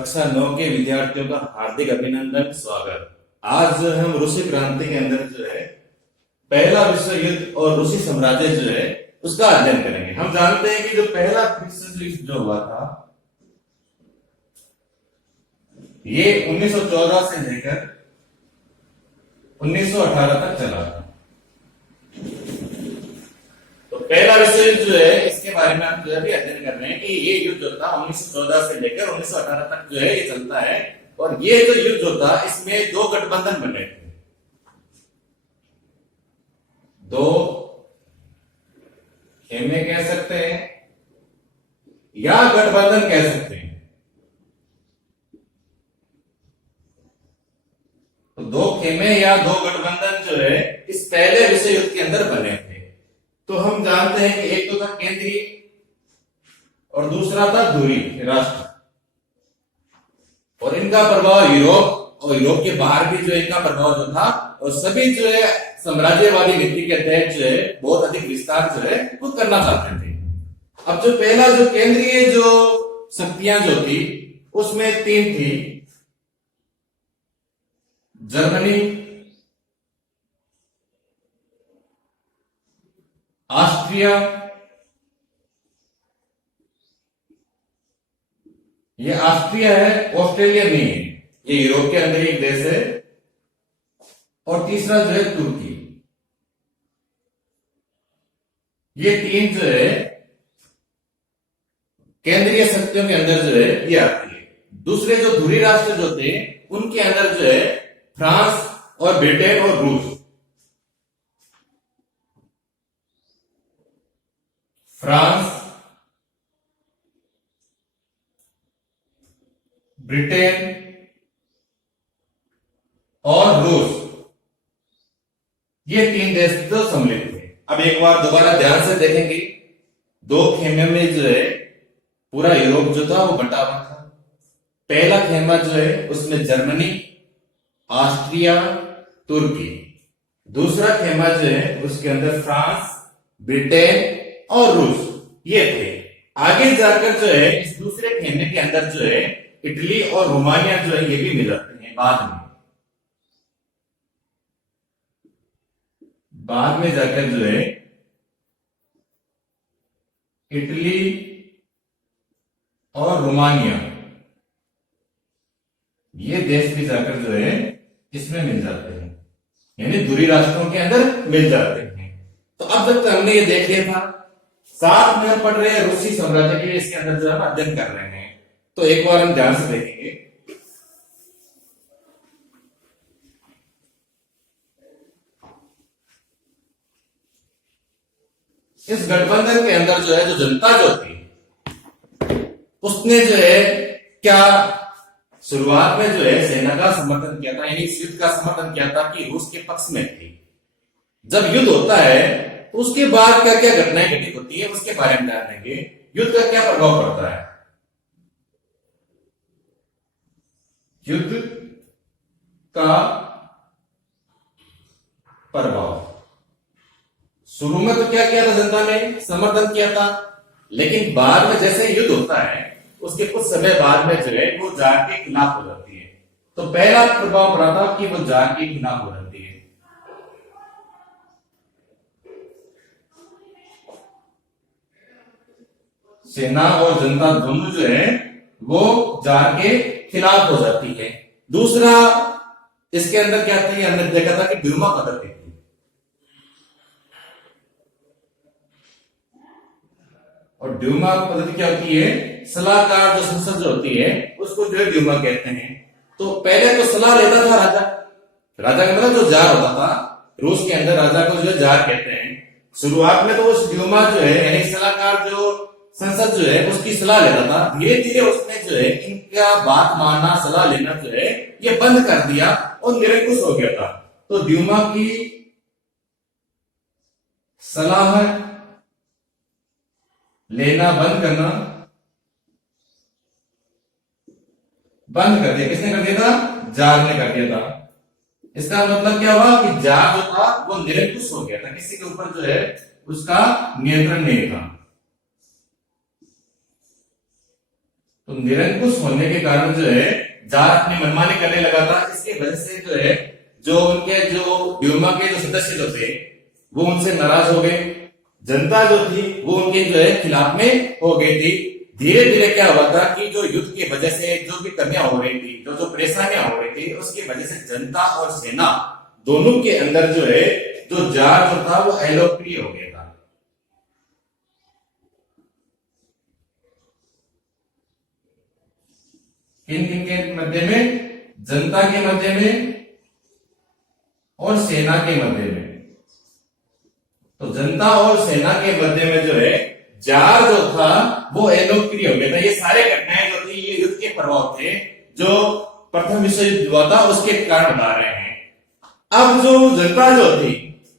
कक्षा 9 के विद्यार्थियों का हार्दिक अभिनंदन, स्वागत। आज हम रूसी क्रांति के अंदर जो है पहला विश्व युद्ध और रूसी साम्राज्य जो है उसका अध्ययन करेंगे। हम जानते हैं कि जो पहला विश्व युद्ध जो हुआ था ये 1914 से लेकर 1918 तक चला था। तो पहला विश्व युद्ध जो है इसके बारे में हम जो है अध्ययन कर रहे हैं कि ये युद्ध जो था 1914 से लेकर 1918 तक जो है ये चलता है। और ये जो युद्ध जो था इसमें दो गठबंधन बने थे, दो खेमे कह सकते हैं या गठबंधन कह सकते हैं। तो दो खेमे या दो गठबंधन जो है इस पहले विश्व युद्ध के अंदर बने थे। तो हम जानते हैं कि एक तो था केंद्रीय और दूसरा था ध्रुवीय राष्ट्र, और इनका प्रभाव यूरोप और यूरोप के बाहर भी जो इनका प्रभाव जो था, और सभी जो है साम्राज्यवादी नीति के तहत जो है बहुत अधिक विस्तार जो है वो करना चाहते थे। अब जो पहला जो केंद्रीय जो शक्तियां जो थी उसमें तीन थी, जर्मनी, ऑस्ट्रिया, ये ऑस्ट्रिया है, ऑस्ट्रेलिया नहीं है, ये यूरोप के अंदर एक देश है। और तीसरा जो है तुर्की। ये तीन जो है केंद्रीय शक्तियों के अंदर जो है ये आती है। दूसरे जो ध्रुवीय राष्ट्र जो थे उनके अंदर जो है फ्रांस और ब्रिटेन और रूस। फ्रांस, ब्रिटेन और रूस, ये तीन देश जो सम्मिलित थे। अब एक बार दोबारा ध्यान से देखेंगे, दो खेमे में जो है पूरा यूरोप जो था वो बटा हुआ था। पहला खेमा जो है उसमें जर्मनी, ऑस्ट्रिया, तुर्की। दूसरा खेमा जो है उसके अंदर फ्रांस, ब्रिटेन और रूस ये थे। आगे जाकर जो है इस दूसरे खेमे के अंदर जो है इटली और रोमानिया जो है ये भी मिल जाते हैं बाद में जाकर जो है इटली और रोमानिया ये देश भी जाकर जो है इसमें मिल जाते हैं, यानी ध्रुवीय राष्ट्रों के अंदर मिल जाते हैं। तो अब तक हमने ये देख लिया था, साथ में हम पढ़ रहे हैं रूसी साम्राज्य के, इसके अंदर जो हम अध्ययन कर रहे हैं। तो एक बार हम ध्यान से देखेंगे, इस गठबंधन के अंदर जो है जो जनता जो थी उसने जो है क्या शुरुआत में जो है सेना का समर्थन किया था, यानी इस युद्ध का समर्थन किया था कि रूस के पक्ष में थी। जब युद्ध होता है तो उसके बाद क्या क्या घटनाएं घटित होती है उसके बारे में जानेंगे। युद्ध का क्या प्रभाव पड़ता है। युद्ध का प्रभाव, शुरू में तो क्या किया था जनता ने, समर्थन किया था, लेकिन बाद में जैसे युद्ध होता है उसके कुछ समय बाद में जो है वो जार के खिलाफ हो जाती है। तो पहला प्रभाव पड़ा था कि वो जार के खिलाफ हो जाती है। सेना और जनता दोनों जो है वो जार के खिलाफ हो जाती है। दूसरा इसके अंदर क्या था, हमने देखा था कि ड्यूमा पद्धति थी। और ड्यूमा पद्धति क्या होती है, सलाहकार जो संसद जो होती है उसको जो है ड्यूमा कहते हैं। तो पहले तो सलाह लेता था राजा, राजा का मतलब जो जार होता था, रूस के अंदर राजा को जो जार कहते हैं। शुरुआत में तो उस ड्यूमा जो है यानी सलाहकार जो संसद जो है उसकी सलाह लेता था। धीरे धीरे उसने जो है इनका बात मानना, सलाह लेना जो है ये बंद कर दिया और निरंकुश हो गया था। तो ड्यूमा की सलाह लेना बंद कर दिया। किसने कर दिया था, जार ने कर दिया था। इसका मतलब क्या हुआ कि जार जो था वो निरंकुश हो गया था, किसी के ऊपर जो है उसका नियंत्रण नहीं था। तो निरंकुश होने के कारण जो है जार अपनी मनमानी करने लगा था। इसकी वजह से जो है जो उनके जो ड्यूमा के जो सदस्य जो थे वो उनसे नाराज हो गए। जनता जो थी वो उनके जो है खिलाफ में हो गई थी। धीरे धीरे क्या हुआ था कि जो युद्ध की वजह से जो भी कमियां हो रही थी, जो जो परेशानियां हो रही थी, उसकी वजह से जनता और सेना दोनों के अंदर जो है जो जार जो था वो अलोकप्रिय हो गया था। किन किन के मध्य में? जनता के मध्य में और सेना के मध्य में। तो जनता और सेना के मध्य में जो है जार जो था वो अलोकप्रिय हो गया था। ये सारे घटनाएं जो थी ये युद्ध के प्रभाव थे जो प्रथम विश्व युद्ध हुआ था उसके कारण बता रहे हैं। अब जो जनता जो थी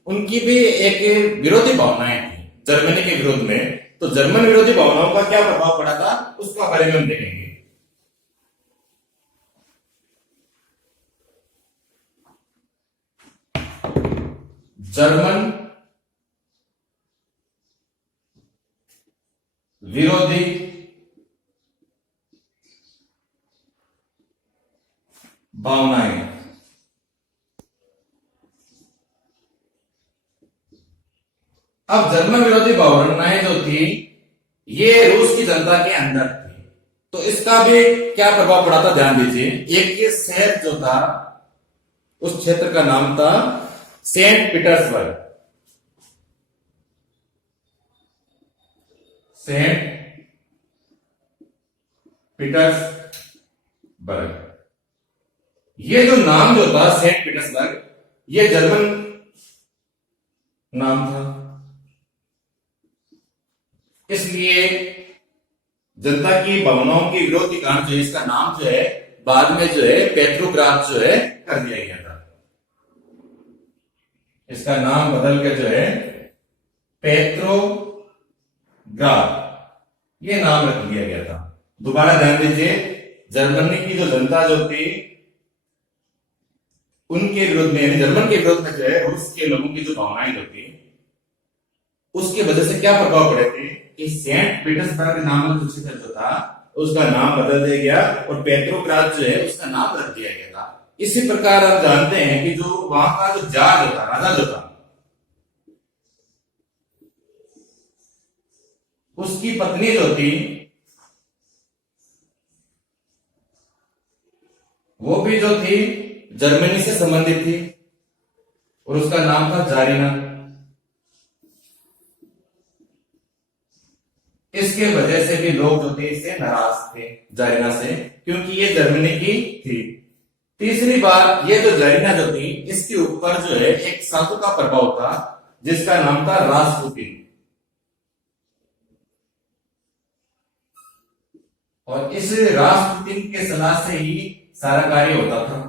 उनकी भी एक विरोधी भावनाएं थी जर्मनी के विरोध में। तो जर्मन विरोधी भावनाओं का क्या प्रभाव पड़ा था उसका बारे में हम देखेंगे। जर्मन विरोधी भावनाएं। अब जर्मन विरोधी भावनाएं जो थी ये रूस की जनता के अंदर थी। तो इसका भी क्या प्रभाव पड़ा था ध्यान दीजिए। एक ये शहर जो था उस क्षेत्र का नाम था सेंट पीटर्सबर्ग। सेंट पीटर्सबर्ग, ये जो नाम जो था सेंट पीटर्सबर्ग ये जर्मन नाम था। इसलिए जनता की भावनाओं के विरोध के कारण जो है इसका नाम जो है बाद में जो है पेट्रोग्राद जो है कर दिया गया था। इसका नाम बदल के जो है पेट्रोग्राद ये नाम रख दिया गया था। दोबारा ध्यान दीजिए, जर्मनी की जो जनता जो थी उनके विरोध में, जर्मन के विरोध में जो है रूस के लोगों की जो भावनाएं जो थी उसकी वजह से क्या प्रभाव पड़े थे कि सेंट पीटर्सबर्ग नामक जो क्षेत्र जो था उसका नाम बदल दिया गया और पेट्रोग्राद जो है उसका नाम रख दिया गया था। इसी प्रकार हम जानते हैं कि जो वहां का जो जार जो था, राजा जो था, उसकी पत्नी जो थी वो भी जो थी जर्मनी से संबंधित थी और उसका नाम था जारीना। इसके वजह से भी लोग जो थे इससे नाराज थे जारीना से, क्योंकि ये जर्मनी की थी। तीसरी बात, ये जो जारीना जो थी इसके ऊपर जो है एक साधु का प्रभाव था जिसका नाम था रासपुतिन। और इस रासपुतिन के सलाह से ही सारा कार्य होता था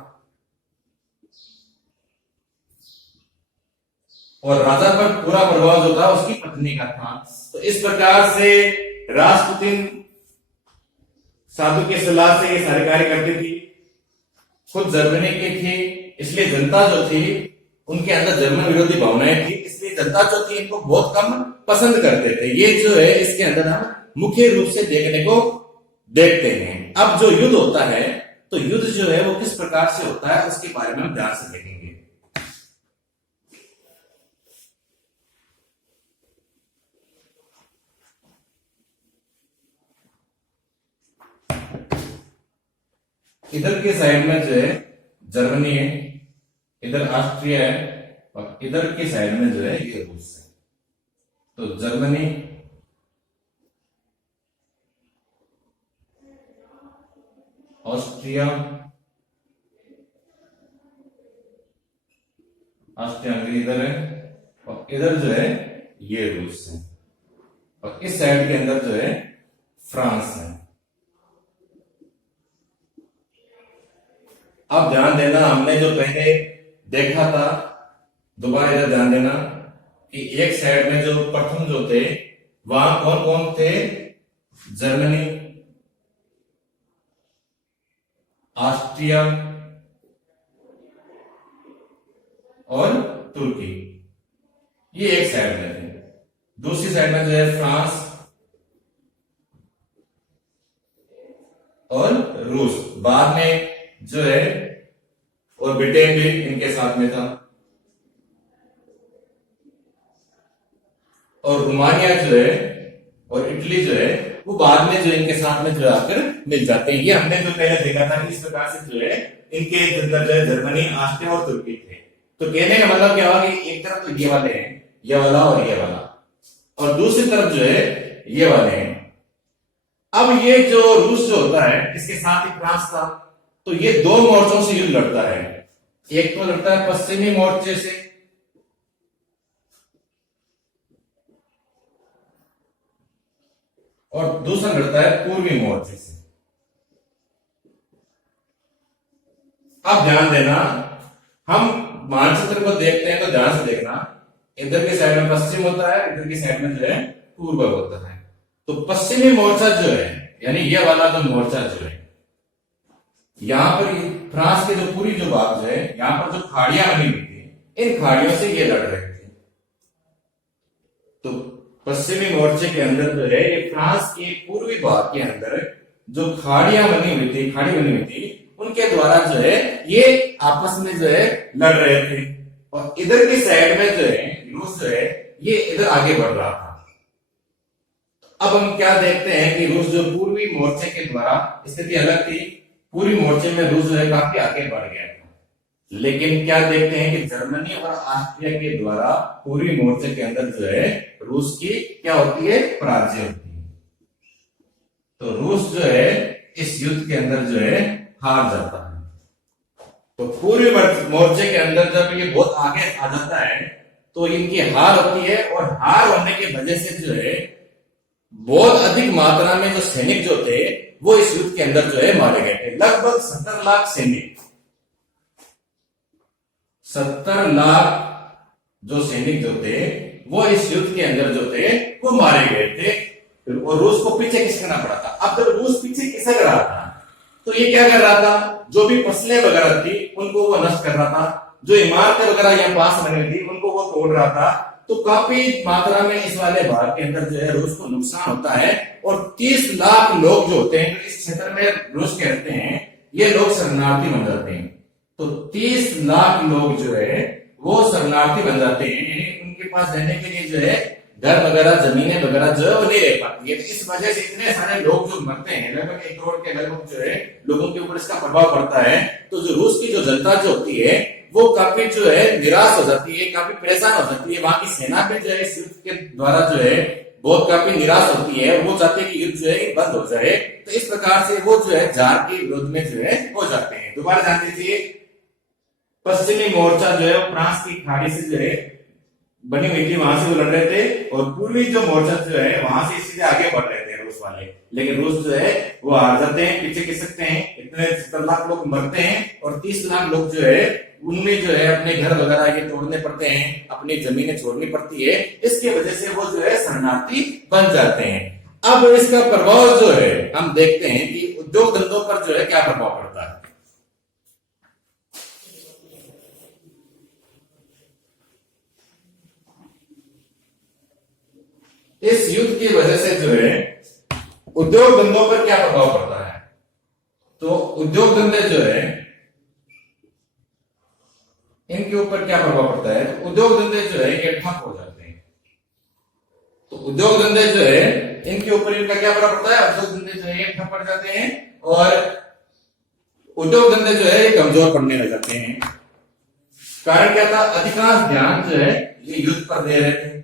और राजा पर पूरा प्रभाव जो था उसकी पत्नी का था। तो इस प्रकार से रासपुतिन साधु की सलाह से ये सारे कार्य करती थी। खुद जर्मनी की थी, इसलिए जनता जो थी उनके अंदर जर्मन विरोधी भावनाएं थी, इसलिए जनता जो थी इनको बहुत कम पसंद करते थे। ये जो है इसके अंदर हम मुख्य रूप से देखने को देखते हैं। अब जो युद्ध होता है तो युद्ध जो है वो किस प्रकार से होता है उसके बारे में हम ध्यान से देखेंगे। इधर के साइड में जो है जर्मनी है, इधर ऑस्ट्रिया है और इधर के साइड में जो है ये रूस है। तो जर्मनी, ऑस्ट्रिया, हंगरी इधर है और इधर जो है ये रूस है और इस साइड के अंदर जो है फ्रांस है। अब ध्यान देना, हमने जो पहले देखा था, दोबारा इधर ध्यान देना कि एक साइड में जो प्रथम जो थे वहां कौन कौन थे? जर्मनी, ऑस्ट्रिया और तुर्की, ये एक साइड में थे। दूसरी साइड में जो है फ्रांस, रूस, बाद में जो है और ब्रिटेन भी इनके साथ में था, और रोमानिया जो है और इटली जो है वो बाद में जो इनके साथ में जो आकर मिल जाते हैं। ये हमने जो पहले देखा था कि इस प्रकार से जो है इनके अंदर जो है जर्मनी, ऑस्ट्रिया और तुर्की थे। तो कहने का मतलब क्या हुआ कि एक तरफ तो ये वाले हैं, ये वाला और ये वाला, और दूसरी तरफ जो है ये वाले हैं। अब ये जो रूस जो होता है इसके साथ ही फ्रांस था, तो ये दो मोर्चों से युद्ध लड़ता है। एक तो लड़ता है पश्चिमी मोर्चे से, और दूसरा लड़ता है पूर्वी मोर्चे से। अब ध्यान देना, हम मानचित्र को देखते हैं तो ध्यान से देखना, इधर की साइड में पश्चिम होता है, इधर की साइड में जो है पूर्व होता है। तो पश्चिमी मोर्चा जो है यानी ये वाला जो मोर्चा जो है, यहां पर फ्रांस के जो पूरी जो भाग जो है, यहां पर जो खाड़ियां बनी हुई थी, इन खाड़ियों से ये लड़ रहे थे। तो पश्चिमी मोर्चे के अंदर जो है ये फ्रांस के पूर्वी भाग के अंदर जो खाड़ियां बनी हुई थी, खाड़ी बनी हुई थी, उनके द्वारा जो है ये आपस में जो है लड़ रहे थे। और इधर की साइड में जो है रूस जो है ये इधर आगे बढ़ रहा था। अब हम क्या देखते हैं कि रूस जो पूर्वी मोर्चे के द्वारा, स्थिति अलग थी, पूर्वी मोर्चे में रूस जो है काफी आगे बढ़ गया था। लेकिन क्या देखते हैं कि जर्मनी और ऑस्ट्रिया के द्वारा पूर्वी मोर्चे के अंदर जो है रूस की क्या होती है, पराजय होती है। तो रूस जो है इस युद्ध के अंदर जो है हार जाता है। तो पूर्वी मोर्चे के अंदर जब ये बहुत आगे आ जाता है तो इनकी हार होती है, और हार होने की वजह से जो है बहुत अधिक मात्रा में जो सैनिक जो थे वो इस युद्ध के अंदर जो है मारे गए थे। लगभग 70 लाख सैनिक, 70 लाख जो सैनिक जो थे वो इस युद्ध के अंदर जो थे वो मारे गए थे। और रूस को पीछे खिसकना पड़ा था। अब जब रूस पीछे खिसक रहा था तो ये क्या कर रहा था, जो भी फसलें वगैरह थी उनको वो नष्ट कर रहा था, जो इमारतें वगैरह यहाँ पास बनी थी उनको वो तोड़ रहा था। तो काफी मात्रा में इस वाले भाग के अंदर जो है रूस को नुकसान होता है। और 30 लाख लोग जो होते हैं इस क्षेत्र में रूस के रहते हैं, ये लोग शरणार्थी बन जाते हैं। तो 30 लाख लोग जो है वो शरणार्थी बन जाते हैं, यानी उनके पास रहने के लिए जो है घर वगैरह, जमीनें वगैरह जो है वो नहीं रह पाती है। तो इस वजह से इतने सारे लोग जो मरते हैं, लगभग 1 करोड़ के लगभग जो है लोगों के ऊपर इसका प्रभाव पड़ता है। तो जो रूस की जो जनता जो होती है वो काफी जो है निराश हो जाती है, काफी परेशान हो जाती है। वहां की सेना भी जो है इस युद्ध के द्वारा जो है बहुत काफी निराश होती है, वो चाहते हैं कि युद्ध जो है बंद हो जाए। तो इस प्रकार से वो जो है जार के विरोध में जो है हो जाते हैं। दोबारा ध्यान दीजिए, पश्चिमी मोर्चा जो है फ्रांस की खाड़ी से जो है बनी हुई थी, वहां से वो लड़ रहे थे, और पूर्वी जो मोर्चा जो है वहां से सीधे आगे बढ़ रहे थे रूस वाले। लेकिन रूस जो है वो हार जाते हैं, पीछे खिसकते हैं, इतने 70 लाख लोग मरते हैं, और 30 लाख लोग जो है उनमें जो है अपने घर वगैरह ये तोड़ने पड़ते हैं, अपनी जमीनें छोड़नी पड़ती है। इसके वजह से वो जो है शरणार्थी बन जाते हैं। अब इसका प्रभाव जो है हम देखते हैं कि उद्योग धंधों पर जो है क्या प्रभाव पड़ता है। इस युद्ध की वजह से जो है उद्योग धंधों पर क्या प्रभाव पड़ता है। तो उद्योग धंधे जो है इनके ऊपर क्या प्रभाव पड़ता है, तो उद्योग धंधे जो है ये ठप हो जाते हैं। तो उद्योग धंधे जो है इनके ऊपर इनका क्या प्रभाव पड़ता है, उद्योग धंधे जो है ये ठप पड़ जाते हैं, और उद्योग धंधे जो है ये कमजोर पड़ने लग जाते हैं। कारण क्या था, अधिकांश ध्यान जो है ये युद्ध पर दे रहे थे।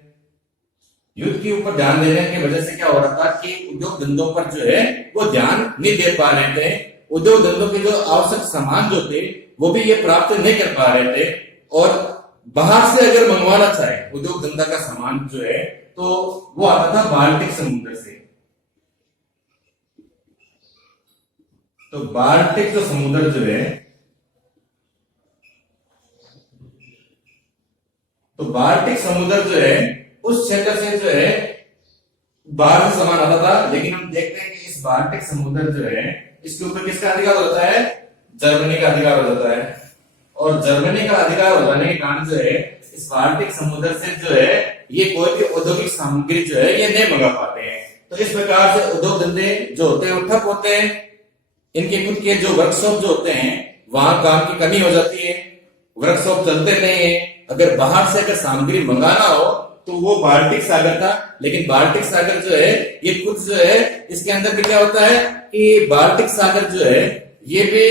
युद्ध के ऊपर ध्यान देने की वजह से क्या हो रहा था कि उद्योग धंधों पर जो है वो ध्यान नहीं दे पा रहे थे। उद्योग धंधों के जो आवश्यक सामान जो थे वो भी ये प्राप्त नहीं कर पा रहे थे। और बाहर से अगर मंगवाना चाहे उद्योग धंधा का सामान जो है तो वो आता था बाल्टिक समुद्र से। तो बाल्टिक जो समुद्र जो है, तो बाल्टिक समुद्र जो है उस क्षेत्र से जो है बाहर से सामान आता था। लेकिन हम देखते हैं कि इस बाल्टिक समुद्र जो है इसके ऊपर किसका अधिकार होता है, जर्मनी का अधिकार हो जाता है। और जर्मनी का अधिकार हो जाने के कारण जो है इस बाल्टिक समुद्र से जो है ये कोई भी औद्योगिक सामग्री जो है ये नहीं मंगा पाते हैं। तो इस प्रकार से उद्योग धंधे जो होते हैं वो ठप होते हैं। इनके खुद के जो वर्कशॉप जो होते हैं वहां काम की कमी हो जाती है, वर्कशॉप चलते नहीं है। अगर बाहर से अगर सामग्री मंगाना हो तो वो बाल्टिक सागर था, लेकिन बाल्टिक सागर जो है ये खुद जो है इसके अंदर भी क्या होता है कि बाल्टिक सागर जो है ये भी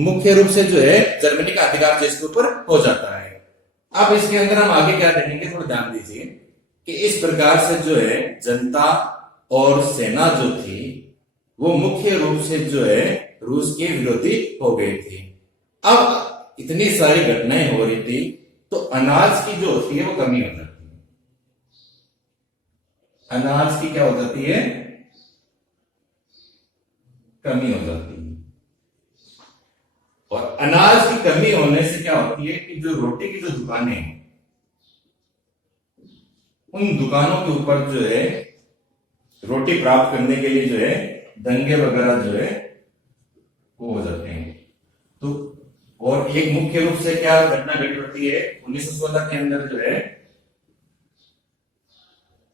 मुख्य रूप से जो है जर्मनी का अधिकार जो इसके ऊपर हो जाता है। अब इसके अंदर हम आगे क्या देखेंगे, थोड़ा ध्यान दीजिए कि इस प्रकार से जो है जनता और सेना जो थी वो मुख्य रूप से जो है रूस के विरोधी हो गई थी। अब इतनी सारी घटनाएं हो रही थी तो अनाज की जो होती है वो कमी हो जाती है। अनाज की क्या हो जाती है, कमी हो जाती है। और अनाज की कमी होने से क्या होती है कि जो रोटी की जो दुकानें हैं उन दुकानों के ऊपर जो है रोटी प्राप्त करने के लिए जो है दंगे वगैरह जो है वो हो जाते हैं। तो और एक मुख्य रूप से क्या घटना घटी होती है 1916 के अंदर जो है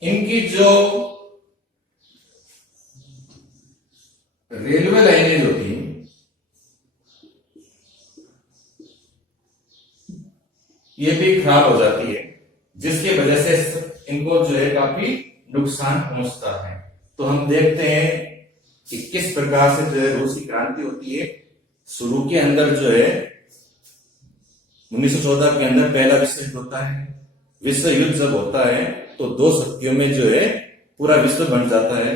इनकी जो रेलवे लाइनें जो थी ये भी खराब हो जाती है, जिसकी वजह से इनको जो है काफी नुकसान पहुंचता है। तो हम देखते हैं कि किस प्रकार से जो है रूस की क्रांति होती है। शुरू के अंदर जो है 1914 के अंदर पहला विश्व युद्ध होता है। विश्व युद्ध जब होता है तो दो शक्तियों में जो है पूरा विश्व बन जाता है।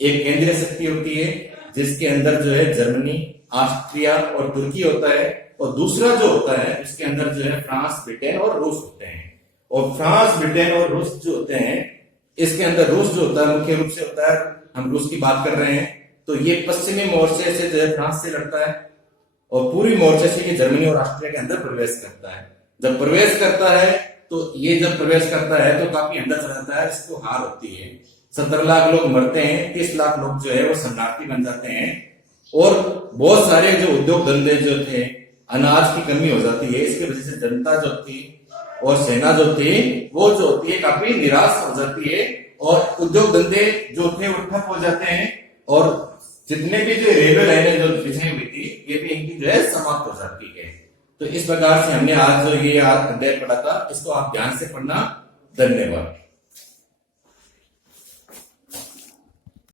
एक केंद्रीय शक्ति होती है जिसके अंदर जो है जर्मनी, ऑस्ट्रिया और तुर्की होता है, और दूसरा जो होता है इसके अंदर जो है फ्रांस, ब्रिटेन और रूस होते हैं। और फ्रांस, ब्रिटेन और रूस जो होते हैं इसके अंदर रूस जो होता है मुख्य रूप से होता है, हम रूस की बात कर रहे हैं, तो ये पश्चिमी मोर्चे से जो है फ्रांस से लड़ता है और पूरी मोर्चे से ये जर्मनी और ऑस्ट्रिया के अंदर प्रवेश करता है। जब प्रवेश करता है तो ये जब प्रवेश करता है तो काफी अंदर चला जाता है, इसको हार होती है। 17 लाख लोग मरते हैं, 30 लाख लोग जो है वो शरणार्थी बन जाते हैं और बहुत सारे जो उद्योग धंधे जो थे, अनाज की कमी हो जाती है। इसकी वजह से जनता जो थी और सेना जो थी वो जो होती है काफी निराश हो जाती है और उद्योग धंधे जो थे वो ठप हो जाते हैं और जितने भी जो रेलवे लाइनें जो बिछी हुई थी ये भी इनकी जो है समाप्त हो जाती है। तो इस प्रकार से हमने आज जो ये अध्याय पढ़ा था इसको आप ध्यान से पढ़ना। धन्यवाद।